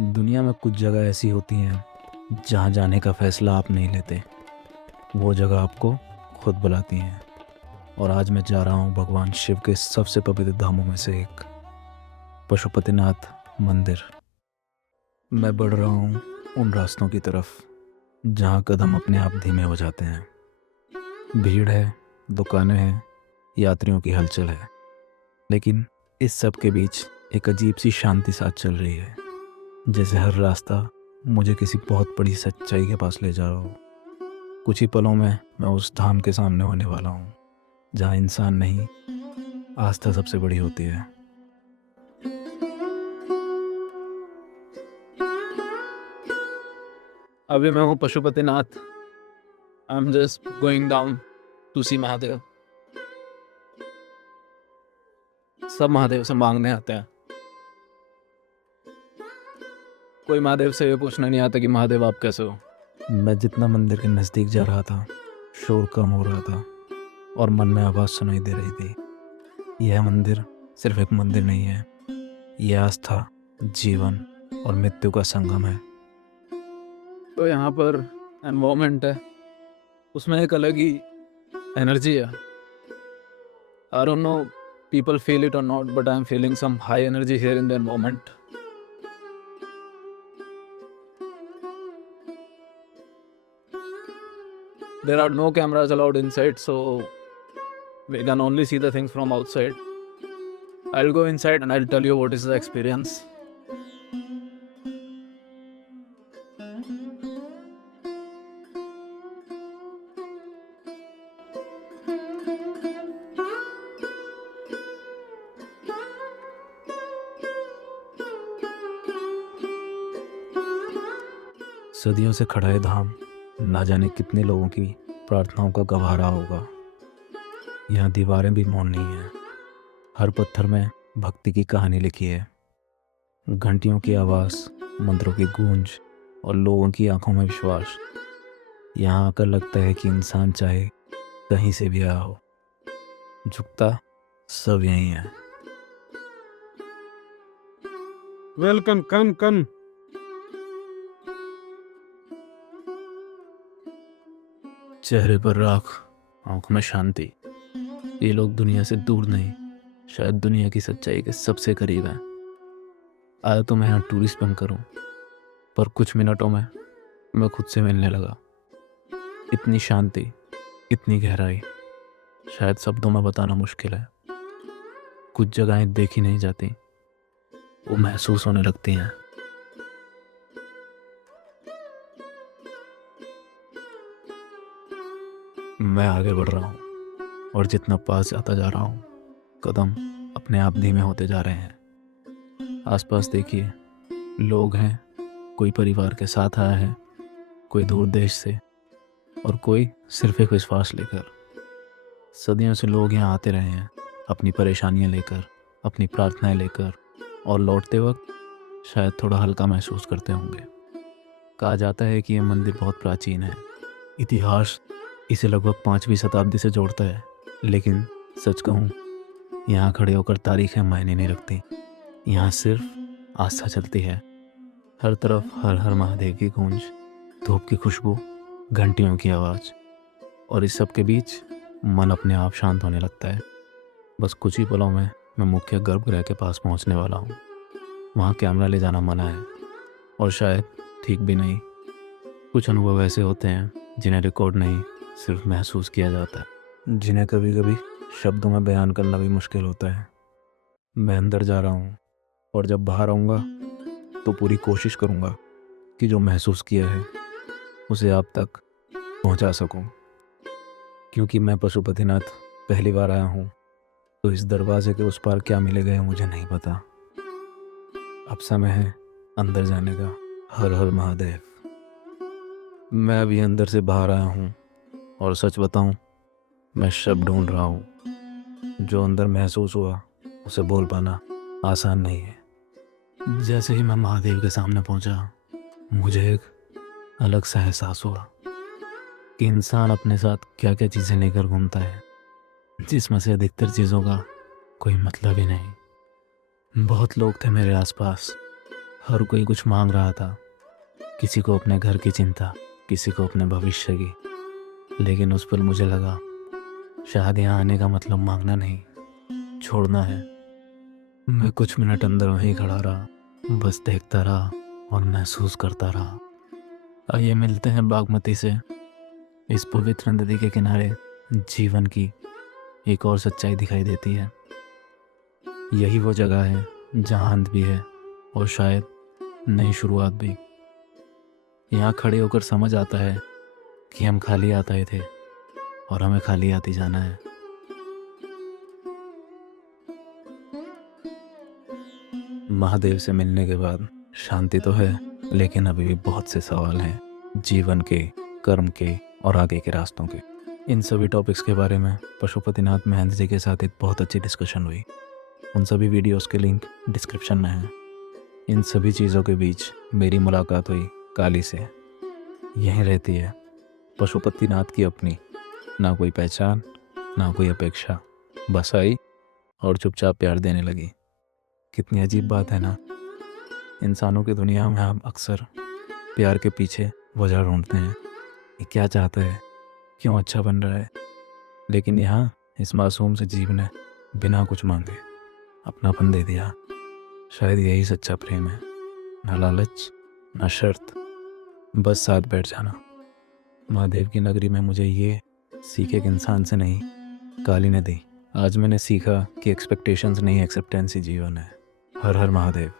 दुनिया में कुछ जगह ऐसी होती हैं जहाँ जाने का फैसला आप नहीं लेते, वो जगह आपको खुद बुलाती हैं। और आज मैं जा रहा हूँ भगवान शिव के सबसे पवित्र धामों में से एक, पशुपतिनाथ मंदिर। मैं बढ़ रहा हूँ उन रास्तों की तरफ जहाँ कदम अपने आप धीमे हो जाते हैं। भीड़ है, दुकानें हैं, यात्रियों की हलचल है, लेकिन इस सब के बीच एक अजीब सी शांति साथ चल रही है। जैसे हर रास्ता मुझे किसी बहुत बड़ी सच्चाई के पास ले जा रहा हो। कुछ ही पलों में मैं उस धाम के सामने होने वाला हूँ जहाँ इंसान नहीं, आस्था सबसे बड़ी होती है। अभी मैं हूँ Pashupatinath. I am just going down to see Mahadev. सब महादेव से मांगने आते हैं। कोई महादेव से ये पूछना नहीं आता कि महादेव आप कैसे हो। मैं जितना मंदिर के नज़दीक जा रहा था, शोर कम हो रहा था और मन में आवाज़ सुनाई दे रही थी। यह मंदिर सिर्फ एक मंदिर नहीं है, यह आस्था, जीवन और मृत्यु का संगम है। तो यहाँ पर एनवायरनमेंट है, उसमें एक अलग ही एनर्जी है। I don't know people feel it or not, but I'm feeling some high energy here in the environment. There are no cameras allowed inside, so we can only see the things from outside. I'll go inside and I'll tell you what is the experience. सदियों से खड़ा है धाम, ना जाने कितने लोगों की प्रार्थनाओं का गवारा होगा। यहाँ दीवारें भी मौन नहीं है, हर पत्थर में भक्ति की कहानी लिखी है। घंटियों की आवाज़, मंत्रों की गूंज और लोगों की आंखों में विश्वास। यहाँ आकर लगता है कि इंसान चाहे कहीं से भी आया हो, झुकता सब यहीं है। Welcome, come. चेहरे पर राख, आंखों में शांति। ये लोग दुनिया से दूर नहीं, शायद दुनिया की सच्चाई के सबसे करीब हैं। आया तो मैं यहाँ टूरिस्ट बनकर हूँ, पर कुछ मिनटों में मैं खुद से मिलने लगा। इतनी शांति, इतनी गहराई, शायद शब्दों में बताना मुश्किल है। कुछ जगहें देखी नहीं जाती, वो महसूस होने लगती हैं। मैं आगे बढ़ रहा हूँ और जितना पास जाता जा रहा हूँ, कदम अपने आप धीमे होते जा रहे हैं। आसपास देखिए, लोग हैं, कोई परिवार के साथ आया है, कोई दूर देश से और कोई सिर्फ एक विश्वास लेकर। सदियों से लोग यहाँ आते रहे हैं, अपनी परेशानियाँ लेकर, अपनी प्रार्थनाएं लेकर, और लौटते वक्त शायद थोड़ा हल्का महसूस करते होंगे। कहा जाता है कि यह मंदिर बहुत प्राचीन है। इतिहास इसे लगभग 5वीं शताब्दी से जोड़ता है, लेकिन सच कहूँ, यहाँ खड़े होकर तारीखें मायने नहीं रखती। यहाँ सिर्फ आस्था चलती है। हर तरफ हर हर महादेव की गूंज, धूप की खुशबू, घंटियों की आवाज़, और इस सब के बीच मन अपने आप शांत होने लगता है। बस कुछ ही पलों में मैं मुख्य गर्भगृह के पास पहुंचने वाला हूँ। वहाँ कैमरा ले जाना मना है, और शायद ठीक भी नहीं। कुछ अनुभव ऐसे होते हैं जिन्हें रिकॉर्ड नहीं, सिर्फ महसूस किया जाता है, जिन्हें कभी कभी शब्दों में बयान करना भी मुश्किल होता है। मैं अंदर जा रहा हूँ, और जब बाहर आऊँगा तो पूरी कोशिश करूँगा कि जो महसूस किया है उसे आप तक पहुँचा सकूँ। क्योंकि मैं पशुपतिनाथ पहली बार आया हूँ, तो इस दरवाजे के उस पार क्या मिलेगा मुझे नहीं पता। अब समय है अंदर जाने का। हर हर महादेव। मैं अभी अंदर से बाहर आया हूँ, और सच बताऊँ, मैं शब्द ढूंढ रहा हूँ। जो अंदर महसूस हुआ उसे बोल पाना आसान नहीं है। जैसे ही मैं महादेव के सामने पहुँचा, मुझे एक अलग सा एहसास हुआ कि इंसान अपने साथ क्या क्या चीज़ें लेकर घूमता है, जिसमें से अधिकतर चीज़ों का कोई मतलब ही नहीं। बहुत लोग थे मेरे आसपास, हर कोई कुछ मांग रहा था, किसी को अपने घर की चिंता, किसी को अपने भविष्य की। लेकिन उस पल मुझे लगा शायद यहाँ आने का मतलब मांगना नहीं, छोड़ना है। मैं कुछ मिनट अंदर वहीं खड़ा रहा, बस देखता रहा और महसूस करता रहा। आइए मिलते हैं बागमती से, इस पवित्र नदी के किनारे जीवन की एक और सच्चाई दिखाई देती है। यही वो जगह है जहाँ अंत भी है और शायद नई शुरुआत भी। यहाँ खड़े होकर समझ आता है कि हम खाली आते थे और हमें खाली आती जाना है। महादेव से मिलने के बाद शांति तो है, लेकिन अभी भी बहुत से सवाल हैं, जीवन के, कर्म के और आगे के रास्तों के। इन सभी टॉपिक्स के बारे में पशुपतिनाथ महेंद्र जी के साथ एक बहुत अच्छी डिस्कशन हुई। उन सभी वीडियोस के लिंक डिस्क्रिप्शन में हैं। इन सभी चीज़ों के बीच मेरी मुलाकात हुई काली से। यहीं रहती है पशुपतिनाथ की अपनी, ना कोई पहचान ना कोई अपेक्षा, बस आई और चुपचाप प्यार देने लगी। कितनी अजीब बात है ना। इंसानों की दुनिया में हम अक्सर प्यार के पीछे वजह ढूंढते हैं, ये क्या चाहता है, क्यों अच्छा बन रहा है। लेकिन यहाँ इस मासूम से जीव ने बिना कुछ मांगे अपनापन दे दिया। शायद यही सच्चा प्रेम है, ना लालच ना शर्त, बस साथ बैठ जाना। महादेव की नगरी में मुझे ये सीख एक इंसान से नहीं, काली ने दी। आज मैंने सीखा कि एक्सपेक्टेशंस नहीं, एक्सेप्टेंस ही जीवन है। हर हर महादेव।